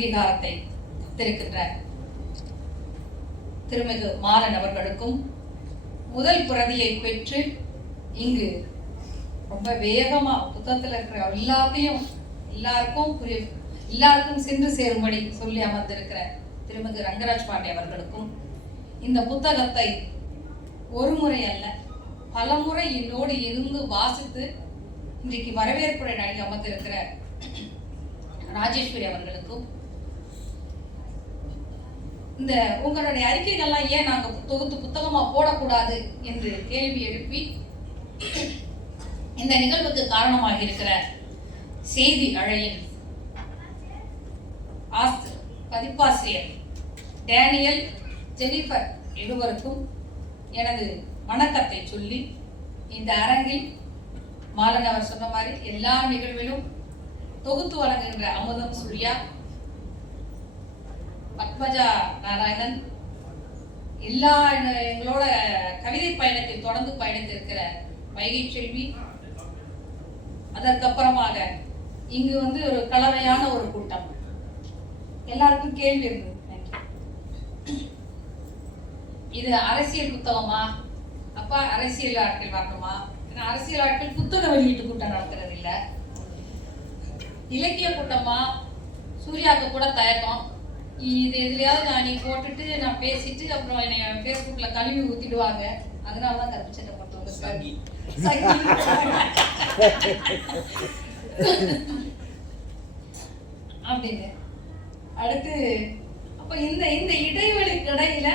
அங்கீகாரத்தை திருக்கின்ற திருமிகு மாறன் அவர்களுக்கும் முதல் பிரதியை பெற்று இங்கு ரொம்ப வேகமா புத்தகத்தில் இருக்கிற எல்லாருக்கும் சென்று சேரும்படி சொல்லி அமர்ந்திருக்கிற திருமிகு ரங்கராஜ் பாண்டே அவர்களுக்கும் இந்த புத்தகத்தை ஒரு முறை அல்ல பல முறை என்னோடு இருந்து வாசித்து இன்றைக்கு வரவேற்புரை நல்கி அமர்ந்திருக்கிற ராஜேஸ்வரி அவர்களுக்கும் இந்த உங்களுடைய அறிக்கைகள்லாம் ஏன் நாங்க தொகுத்து புத்தகமா போடக்கூடாது என்று கேள்வி எழுப்பி இந்த நிகழ்வுக்கு காரணமாக இருக்கிற செய்தி அழையின் பதிப்பாசிரியர் டேனியல், ஜெனிஃபர் இருவருக்கும் எனது வணக்கத்தை சொல்லி இந்த அரங்கில் மாலன் அவர் சொன்ன மாதிரி எல்லா நிகழ்விலும் தொகுத்து வழங்குகின்ற அமுதம் சூர்யா, பத்மஜா நாராயணன், எல்லா எங்களோட கவிதை பயணத்தில் தொடர்ந்து பயணித்திருக்கிற வைகை செல்வி, அதற்கப்புறமாக இங்கு ஒரு கலவையான ஒரு கூட்டம். எல்லாருக்கும் கேள்வி இருந்தது. இது அரசியல் புத்தகமா? அப்ப அரசியல் ஆட்கள் வரணுமா? அரசியல் ஆட்கள் புத்தக வெளியீட்டு கூட்டம் நடத்துறது இல்ல. இலக்கிய கூட்டமா? சூர்யாவுக்கு கூட தயக்கம். இது எதுலையாவது நீ போட்டுட்டு நான் பேசிட்டு அப்புறம் என்னை பேஸ்புக்ல கழுவி ஊத்திடுவாங்க, அதனாலதான் கற்பிச்சட்டை போட்டவங்க அப்படின்னு. அடுத்து அப்ப இந்த இடைவெளிக்கு இடையில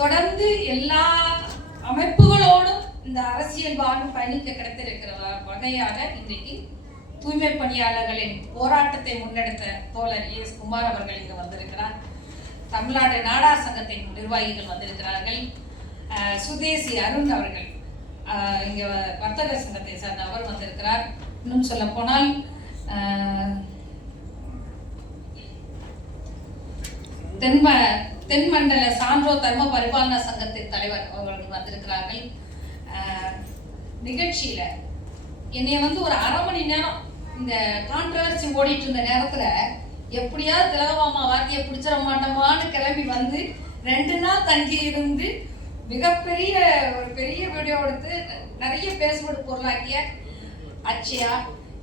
தொடர்ந்து எல்லா அமைப்புகளோடும் இந்த அரசியல் வாழும் பயணிக்க கிடைத்திருக்கிற வகையாக இன்றைக்கு தூய்மை பணியாளர்களின் போராட்டத்தை முன்னெடுத்த தோழர் எஸ் குமார் அவர்கள் இங்கு வந்திருக்கிறார். தமிழ்நாடு நாடார் சங்கத்தின் நிர்வாகிகள் வந்திருக்கிறார்கள். சுதேசி அருண் அவர்கள் இங்க வர்த்தக சங்கத்தை சார்ந்த அவர் வந்திருக்கிறார். இன்னும் சொல்ல போனால் தென்மண்டல சான்றோ தர்ம பரிபாலன சங்கத்தின் தலைவர் அவர்கள் வந்திருக்கிறார்கள். நிகழ்ச்சியில என்னைய ஒரு அரை மணி நேரம் இந்த கான்ட்ரவர்சி ஓடிட்டு இருந்த நேரத்துல எப்படியாவது திலகமாமா வார்த்தையை பிடிச்சிட மாட்டோமான்னு கிளம்பி 2 நாள் தங்கி இருந்து மிகப்பெரிய ஒரு பெரிய வீடியோ எடுத்து நிறைய பேசுவது பொருளாக்கிய அச்சயா,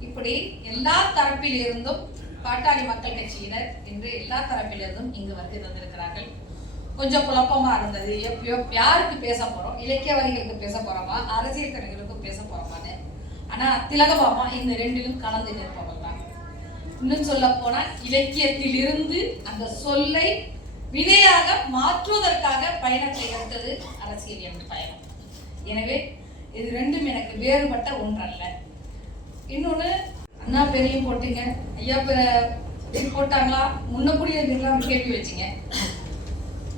இப்படி எல்லா தரப்பில் இருந்தும் பாட்டாளி மக்கள் கட்சியினர் என்று எல்லா தரப்பிலிருந்தும் இங்கு வந்திருக்கிறார்கள். கொஞ்சம் குழப்பமா இருந்தது. யாருக்கு பேச போறோம்? இலக்கியவாதிகளுக்கு பேச போறோமா, அரசியல் கலைஞர்களுக்கும் பேச போறோமான்னு. ஆனா திலகமாமா இந்த ரெண்டிலும் கலந்து நிற்பவர் தான். இன்னும் சொல்ல போனால் இலக்கியத்தில் இருந்து அந்த சொல்லை விதையாக மாற்றுவதற்காக பயணத்தை எடுத்தது அரசியல் என்ற பயணம். எனவே இது ரெண்டும் எனக்கு வேறுபட்ட ஒன்றல்ல. இன்னொன்னு, அண்ணா பேரையும் போட்டீங்க, ஐயா பேரை போட்டாங்களா, முன்னக்கூடிய கேள்வி வச்சிங்க.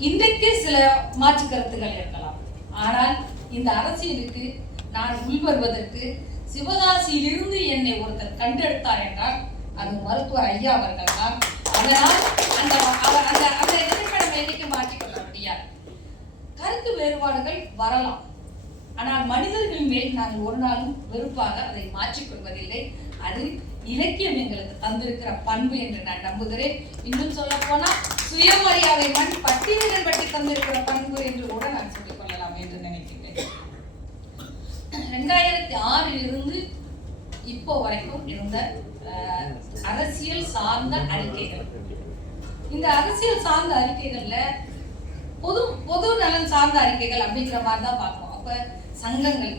இன்றைக்கு சில மாற்று கருத்துக்கள் இருக்கலாம். ஆனால் இந்த அரசியலுக்கு நான் உள்வருவதற்கு சிவகாசியிலிருந்து என்னை ஒருத்தர் கண்டெடுத்தார் என்றால் அது மருத்துவர் ஐயா அவர்கள் தான். அதனால் அந்த எதிர்ப்பை என்னைக்கு மாற்றிக்கொள்ள முடியாது. கருத்து வேறுபாடுகள் வரலாம், ஆனால் மனிதர்கள் மேல் நாங்கள் ஒரு நாளும் வெறுப்பாக அதை மாற்றிக்கொள்வதில்லை. அது இலக்கியம் எங்களுக்கு தந்திருக்கிற பண்பு என்று நான் நம்புகிறேன். இன்னும் சொல்ல போனா சுயமரியாதை மண் பட்டியல்கள் பற்றி தந்திருக்கிற பண்பு என்று கூட நான் சொல்லிக் கொள்ளலாம் என்று நினைக்கின்றேன். 2006 இருந்து இப்போ வரைக்கும் இருந்த அரசியல் சார்ந்த அறிக்கைகள், இந்த அரசியல் சார்ந்த அறிக்கைகள்ல பொது நலன் சார்ந்த அறிக்கைகள் அப்படிங்கிற மாதிரி தான் பார்க்கணும். அப்ப சங்கங்கள்,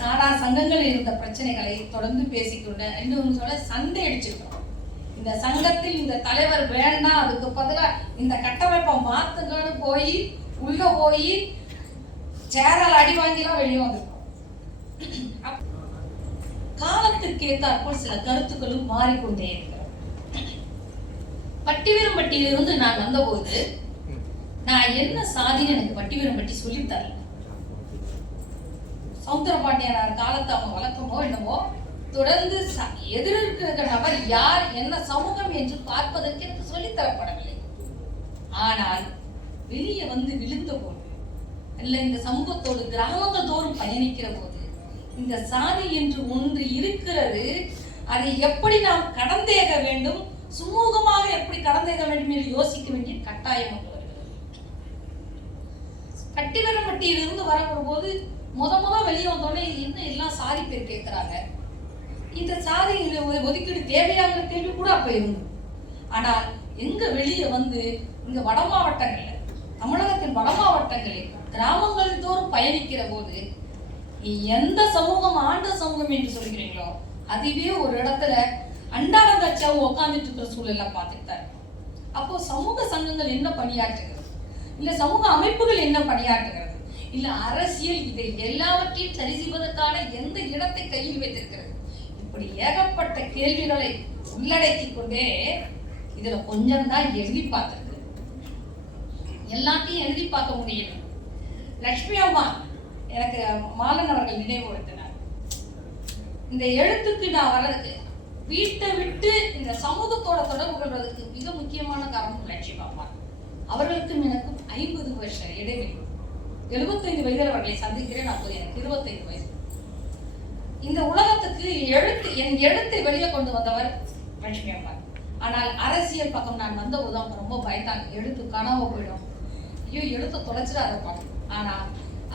நாடார் சங்கங்கள் இருந்த பிரச்சனைகளை தொடர்ந்து பேசிக்கொண்டு இன்னொன்று சொல்ல சண்டை அடிச்சிருக்கோம். இந்த சங்கத்தில் இந்த தலைவர் வேண்டாம், அதுக்கு பதிலாக இந்த கட்டமைப்பை மாத்துங்கன்னு உள்ள போய் சேரால் அடி வாங்கிலாம் வெளியே வந்திருக்கோம். காலத்திற்கு ஏற்றாற்போல் சில கருத்துக்களும் மாறிக்கொண்டே இருக்கிறோம். பட்டிவீரம்பட்டியிலிருந்து நான் வந்தபோது நான் என்ன சாதின்னு எனக்கு பட்டிவீரம்பட்டி சொல்லித்தரல. சௌந்தரபாண்டியனார் காலத்தை அவங்க வளர்க்கமோ என்னமோ தொடர்ந்து எதிர்க்கிற நபர் யார், என்ன சமூகம் என்று பார்ப்பதற்கு எனக்கு சொல்லித்தரப்படவில்லை. ஆனால் வெளியே விழுந்த போது, இல்ல இந்த சமூகத்தோடு கிராமங்கள் தோறும் பயணிக்கிற போது, இந்த சாதி என்று ஒன்று இருக்கிறது, அதை எப்படி நாம் கடந்தேக வேண்டும், சுமூகமாக எப்படி கடந்தேற வேண்டும் என்று யோசிக்க வேண்டிய கட்டாயம் வந்து வருகிறது. கட்டிவரம்பட்டியிலிருந்து வரப்போற போது முத வெளியே வந்தோடனே என்ன எல்லாம் சாதி பேர் கேட்கிறாங்க, இந்த சாதி ஒதுக்கீடு தேவையாங்கிற கேள்வி கூட அப்ப இருந்தது. ஆனால் எங்க வெளியே வந்து இங்க வட மாவட்டங்கள்ல, தமிழகத்தின் வட மாவட்டங்களில் கிராமங்கள் தோறும் பயணிக்கிற போது எந்த சமூகம் ஆண்ட சமூகம் என்று சொல்கிறீங்களோ அதுவே ஒரு இடத்துல அண்டாடங்காட்சியாவும் உட்காந்துட்டு இருக்கிற சூழல பார்த்துட்டாரு. அப்போ சமூக சங்கங்கள் என்ன பணியாற்றுகிறது, இல்ல சமூக அமைப்புகள் என்ன பணியாற்றுகிறது, இல்ல அரசியல் இதை எல்லாவற்றையும் சரி செய்வதற்கான எந்த இடத்தை கையில் வைத்திருக்கிறது, இப்படி ஏகப்பட்ட கேள்விகளை உள்ளடக்கி கொண்டே இதுல கொஞ்சம் தான் எழுதி பார்த்திருக்கு. எல்லாத்தையும் எழுதி பார்க்க முடியல. லட்சுமி அம்மா எனக்கு மாலன் அவர்கள் நினைவுபடுத்தினார். இந்த எழுத்துக்கு நான் வர்றதுக்கு வீட்டை விட்டு இந்த சமூகத்தோட தொடர்பு கொள்வதற்கு மிக முக்கியமான காரணம் லட்சுமி அம்மா. அவர்களுக்கும் எனக்கும் 50 வருஷ இடைவெளி. 75 வயதில் அவர்களை சந்திக்கிறேன். அப்போது எனக்கு 25 வயசு. இந்த உலகத்துக்கு என் எழுத்தை வெளியே கொண்டு வந்தவர் லட்சுமி அம்மா. ஆனால் அரசியல் பக்கம் நான் வந்த போது ரொம்ப பயந்தாங்க, எழுத்து காணாம போயிடும், ஐயோ எழுத்து தொலைச்சிடாதப்பா. ஆனா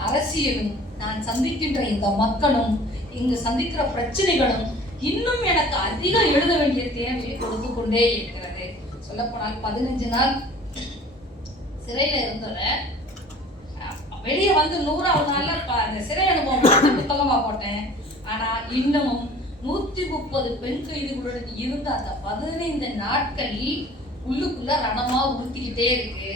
அரசியலும் நான் சந்திக்கின்ற இந்த மக்களும் இங்கு சந்திக்கிற பிரச்சனைகளும் இன்னும் எனக்கு அதிகம் எழுத வேண்டிய தேவையை கொடுத்து கொண்டே இருக்கிறது. சொல்ல போனால் 15 நாள் சிறையில இருந்தத வெளியே வந்து 100வது நாள்ல அந்த சிறை அனுபவம் புத்தகமா போட்டேன். ஆனா இன்னமும் 130 பெண் கைதிகளுடன் இருந்த அந்த 15 நாட்களில் உள்ளுக்குள்ள ரணமா உறுத்திக்கிட்டே இருக்கு.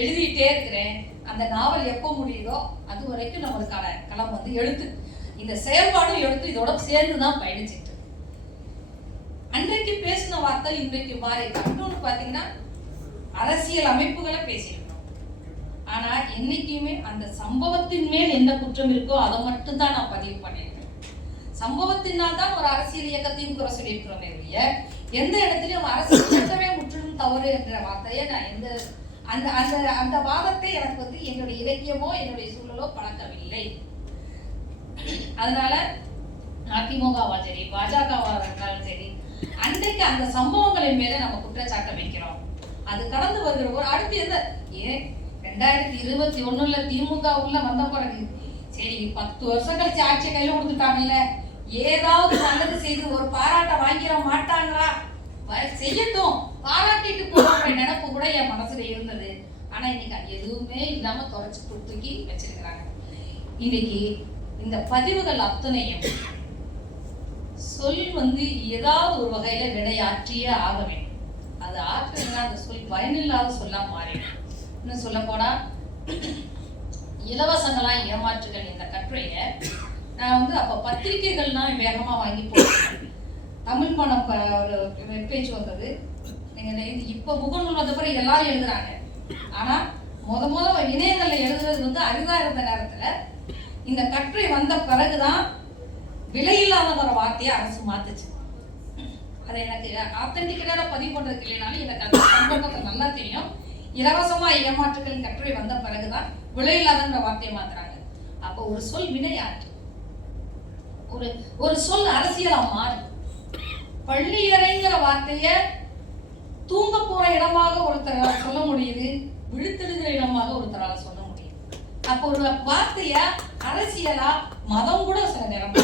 எழுதிட்டே இருக்கிறேன். அந்த நாவல் எப்போ முடியுதோ அது வரைக்கும் நம்மளுக்கான களம் வந்து எழுத்து, இந்த செயல்பாடும் எழுத்து இதோட சேர்ந்துதான் பயணிச்சுட்டு. அன்றைக்கு பேசின வார்த்தை இன்றைக்கு மாறி. இன்னொன்னு பாத்தீங்கன்னா அரசியல் அமைப்புகளை பேசியிருக்கோம். ஆனா என்னைக்குமே அந்த சம்பவத்தின் மேல் எந்த குற்றம் இருக்கோ அதை மட்டும் தான் நான் பதிவு பண்ணியிருக்கேன். சம்பவத்தினால் தான் ஒரு அரசியல் இயக்கத்தையும் குறை சொல்லியிருக்கிறோம். எந்த இடத்துலயும் அரசியல் இயக்கமே முற்றிலும் தவறு என்ற வார்த்தையை நான் எந்த அந்த அந்த அந்த வாதத்தை எனக்கு வந்து என்னுடைய இலக்கியமோ என்னுடைய சூழலோ பழக்கவில்லை. அதனால அதிமுகவா சரி, பாஜகவா இருந்தாலும் சரி, அன்றைக்கு அந்த சம்பவங்களின் மேல நம்ம குற்றச்சாட்டை வைக்கிறோம். அது கடந்து வருகிற ஒரு அடுத்து எந்த 2021 திமுக உள்ள வந்த பிறகு சரி 10 வருஷம் கழிச்சு ஆட்சியை கையில கொடுத்துட்டாங்கல்ல, ஏதாவது நல்லது செய்து ஒரு பாராட்ட வாங்கிட மாட்டாங்களா, செய்யட்டும் பாராட்டிட்டு போற நினைப்பு கூட என் மனசுல இருந்தது. ஆனா இன்னைக்கு அது எதுவுமே இல்லாம தொலைச்சு தூக்கி வச்சிருக்கிறாங்க. இன்னைக்கு இந்த பதிவுகள் அத்தனையும் சொல் வந்து ஏதாவது ஒரு வகையில வினையாற்றியே ஆக வேண்டும். அது ஆற்றுனா அந்த சொல் பயனில்லாத சொல்லா மாறிடும். இன்னும் சொல்ல போனா இலவசங்களா ஏமாற்றுகள் இந்த கட்டுரைய நான் வந்து அப்ப பத்திரிகைகள்லாம் வேகமா வாங்கி போட்டேன். தமிழ் மனம் ஒரு வெப்பேஜ் வந்தது. நீங்க இப்ப முகநூல் வந்த பிறகு எல்லாரும் எழுதுறாங்க. ஆனா முத இணையங்கள்ல எழுதுறது வந்து அரிதா இருந்த நேரத்துல இந்த கட்டுரை வந்த பிறகுதான் விலையில்லாத வார்த்தையை அரசு மாத்துச்சு. அதை எனக்கு ஆத்தென்டிக்கேட்டா பதிவு பண்றதுக்கு இல்லைனாலும் எனக்கு அந்த சம்பந்தத்தை நல்லா தெரியும். இலவசமா ஏமாற்றுகளின் கட்டுரை வந்த பிறகுதான் விலையில்லாதங்கிற வார்த்தையை மாத்துறாங்க. அப்போ ஒரு சொல் வினையாற்று, ஒரு சொல் அரசியலா மாறு. பள்ளியறைங்கிற வார்த்தைய தூங்க போற இடமாக ஒருத்தரால சொல்ல முடியுது, விழுத்தெடுக்கிற இடமாக ஒருத்தரால சொல்ல முடியுது. அப்போ ஒரு வார்த்தைய அரசியலா மதம் கூட சில நேரம்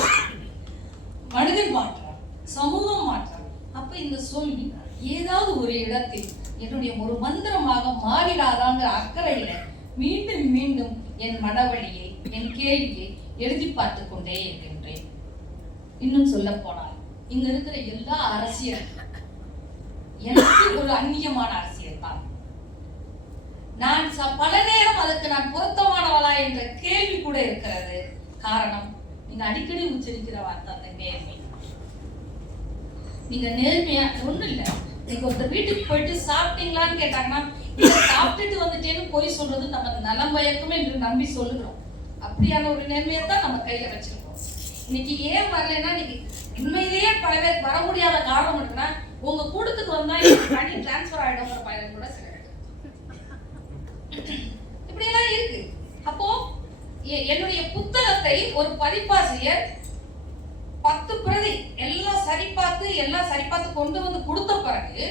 மனிதன் மாற்றம், சமூகம் மாற்றம். அப்ப இந்த சொல் ஏதாவது ஒரு இடத்தில் என்னுடைய ஒரு மந்திரமாக மாறிடாதாங்கிற அக்கறையில மீண்டும் மீண்டும் என் மனவழியை, என் கேள்வியை எழுதி பார்த்து கொண்டே இருக்கின்றேன். இன்னும் சொல்ல போனால் இங்க இருக்கிற எல்லா அரசியல் எனக்கு ஒரு அந்நியமான அரசியல் தான். நான் பல நேரம் அதுக்கு நான் பொருத்தமானவளா என்ற கேள்வி கூட இருக்கிறது. காரணம், நீங்க அடிக்கடி உச்சரிக்கிற வார்த்தை அந்த நேர்மை. நீங்க நேர்மையா ஒண்ணும் இல்ல, நீங்க ஒருத்தர் வீட்டுக்கு போயிட்டு சாப்பிட்டீங்களான்னு கேட்டாங்கன்னா சாப்பிட்டுட்டு வந்துட்டேன்னு போய் சொல்றது நம்ம நலம் பயக்குமே என்று நம்பி சொல்லுகிறோம். அப்படியான ஒரு நேர்மையை தான் நம்ம கையில வச்சிருக்கோம். இன்னைக்கு ஏன் வரலன்னா, இன்னைக்கு உண்மையிலேயே பல பேர் வர முடியாத காரணம் இருக்குன்னா, உங்க கூட்டத்துக்கு வந்தா பணி டிரான்ஸ்பர் ஆயிடுங்கிற பயன் கூட சில இப்படி எல்லாம் இருக்கு. அப்போ என்னுடைய புத்தகத்தை ஒரு பதிப்பாசிரியர் 10 பிரதி எல்லாம் சரி பார்த்து கொண்டு வந்து கொடுத்த பிறகு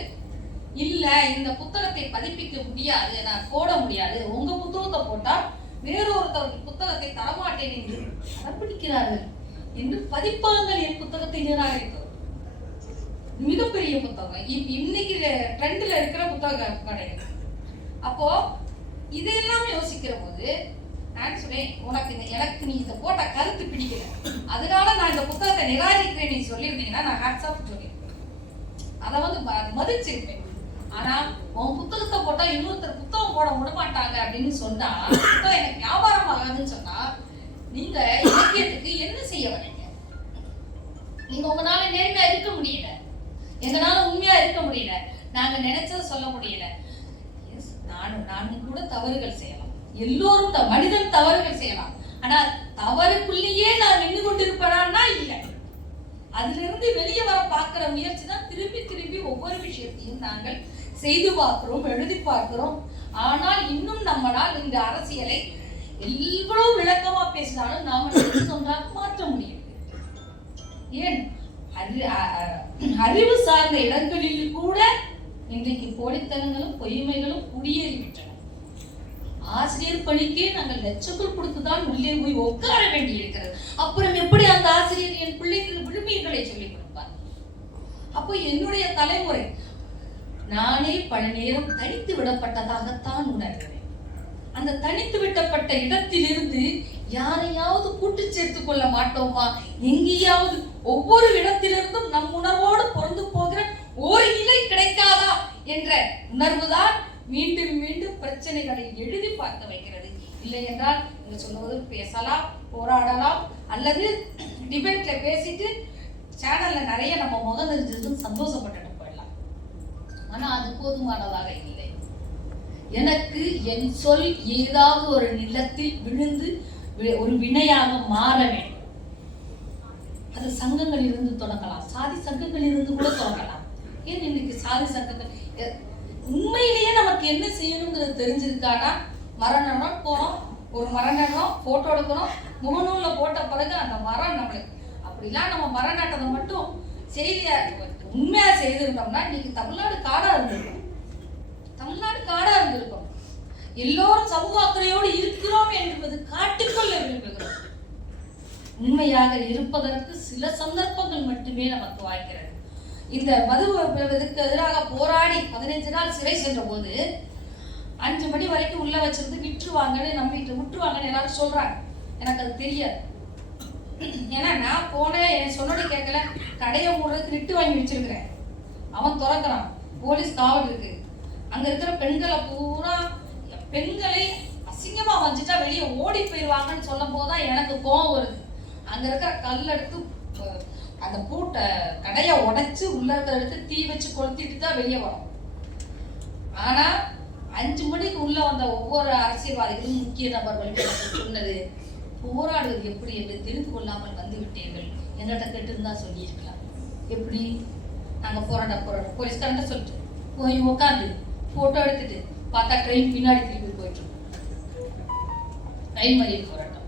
இல்ல இந்த புத்தகத்தை பதிப்பிக்க முடியாது, நான் போட முடியாது, உங்க புத்தகத்தை போட்டா வேறொருத்தவர்கள் புத்தகத்தை தரமாட்டேன் என்று அடம்பிடிக்கிறார்கள் என்று பதிப்பாங்கள் என் புத்தகத்தை நிராகரித்தோம். மிகப்பெரிய புத்தகம், இன்னைக்கு ட்ரெண்ட்ல இருக்கிற புத்தகம் கிடையாது. அப்போ இதையெல்லாம் யோசிக்கிற போது நான் சொன்னேன், எனக்கு நீ இதை போட்ட கருத்து பிடிக்கல, அதனால நான் இந்த புத்தகத்தை நிராகரிக்கிறேன் நீ சொல்லியிருந்தீங்கன்னா நான் ஹேட்ஸ் ஆஃப் சொல்லியிருப்பேன், அதை வந்து மதிச்சிருப்பேன். ஆனா உன் புத்தகத்தை போட்டா இன்னொருத்தர் புத்தகம் போட விடமாட்டாங்க அப்படின்னு சொன்னா, புத்தகம் எனக்கு வியாபாரம் ஆகாதுன்னு சொன்னா, நீங்க இலக்கியத்துக்கு என்ன செய்ய வரீங்க? நீங்க உங்களால நேர்மையா இருக்க முடியல, எங்களால உண்மையா இருக்க முடியல, நாங்க நினைச்சதை சொல்ல முடியல. நானும் கூட தவறுகள் செய்யலாம், எல்லோரும் மனிதன் தவறுகள் செய்யலாம். ஆனா தவறுக்குள்ளேயே நான் நின்று கொண்டிருப்பேனா? இல்லை. அதுல இருந்து வெளியே வர பார்க்கிற முயற்சி தான் திரும்பி திரும்பி ஒவ்வொரு விஷயத்தையும் நாங்கள் செய்து பார்க்கிறோம், எழுதி பார்க்கிறோம். ஆனால் இன்னும் நம்மளால் இந்த அரசியலை எவ்வளவு விளக்கமா பேசினாலும் நாம சொன்னாக மாற்ற முடியும். ஏன் அறிவு சார்ந்த இடங்களில் கூட இன்றைக்கு போலித்தனங்களும் பொய்மைகளும் குடியேறிவிட்டன. ஆசிரியர் பணிக்கே நாங்கள் லட்சங்கள் கொடுத்துதான் உள்ளே போய் உட்கார வேண்டி இருக்கிறது. அப்புறம் எப்படி அந்த ஆசிரியர் என் பிள்ளைகளுக்கு விழுமியங்களை சொல்லிக் கொடுப்பார்? அப்போ என்னுடைய தலைமுறை நானே பல நேரம் தனித்து விடப்பட்டதாகத்தான் உணர்கிறேன். அந்த தனித்து விடப்பட்ட இடத்திலிருந்து யாரையாவது கூட்டு சேர்த்துக் கொள்ள மாட்டோமா? எங்கேயாவது ஒவ்வொரு இடத்திலிருந்தும் நம் உணர்வோடு பொருந்து போகிற ஒரு இலை கிடைக்காதா என்ற உணர்வுதான் மீண்டும் மீண்டும் பிரச்சனைகளை எழுதி பார்க்க வைக்கிறது. இல்லை என்றால் நீங்க சொல்லுவது பேசலாம், போராடலாம், அல்லது டிபேட்ல பேசிட்டு சேனல்ல நிறைய நம்ம முகம் தெரிஞ்சதுன்னு சந்தோஷப்பட்டுட்டு போயிடலாம். ஆனா அது போதுமானதாக இல்லை. எனக்கு என் சொல் ஏதாவது ஒரு நிலத்தில் விழுந்து ஒரு வினையாக மாற வேண்டும். அது சங்கங்கள் இருந்து தொடங்கலாம், சாதி சங்கங்கள் இருந்து கூட தொடங்கலாம். ஏன் இன்னைக்கு சாதி சங்கங்கள் உண்மையிலேயே நமக்கு என்ன செய்யணுங்கிறது தெரிஞ்சிருக்கானா? மரணம் போறோம், ஒரு மரணம் போட்டோ எடுக்கிறோம், முகநூல்ல போட்ட பிறகு அந்த மரம் நம்மளுக்கு அப்படிலாம் நம்ம மரணத்தை மட்டும் செய்தியா உண்மையா செய்திருந்தோம்னா இன்னைக்கு தமிழ்நாடு காடா இருந்திருக்கும். தமிழ்நாடு காடா இருந்திருக்கும். எல்லோரும் சமூக அக்கறையோடு இருக்கிறோம் என்பது காட்டிக்கொள்ள விரும்புகிறோம். உண்மையாக இருப்பதற்கு சில சந்தர்ப்பங்கள் மட்டுமே நமக்கு வாய்க்கிறது. இந்த மது விற்பதற்கு எதிராக போராடி 15 நாள் சிறை சென்ற போது 5 மணி வரைக்கும் உள்ள வச்சிருந்து விட்டுருவாங்கன்னு நம்பிட்டு விட்டுருவாங்கன்னு எல்லாரும் சொல்றாங்க. எனக்கு அது தெரியாது. ஏன்னா நான் போனேன், என் சொன்னோட கேட்கல, கடையை மூடுறதுக்கு நிட்டு வாங்கி வச்சிருக்கிறேன். அவன் திறக்கிறான், போலீஸ் காவல் இருக்கு. அங்க இருக்கிற பெண்களை பூரா பெண்களை அசிங்கமா வந்துட்டா வெளியே ஓடி போயிடுவாங்கன்னு சொல்லும் போதுதான் எனக்கு கோவம் வருது. அங்க இருக்கிற கல் எடுத்து அந்த பூட்டை கடையை உடைச்சு உள்ள இருக்கிற எடுத்து தீ வச்சு கொளுத்திட்டு தான் வெளியே வரும். ஆனா 5 மணிக்கு உள்ள வந்த ஒவ்வொரு அரசியல்வாதிகளும் முக்கிய நபர்கள் சொன்னது, போராடுவது எப்படி என்று தெரிந்து கொள்ளாமல் வந்து விட்டீர்கள், எங்கள்கிட்ட கேட்டுருந்தா சொல்லியிருக்கலாம். எப்படி நாங்க போராட போலீஸ்காரன்ட்ட சொல்லிட்டு போய் உட்காந்து போட்டோ எடுத்துட்டு பார்த்தா ட்ரெயின் பின்னாடி திரும்பி போயிட்டு இருக்கோம். ரயில் மறியல் போராட்டம்.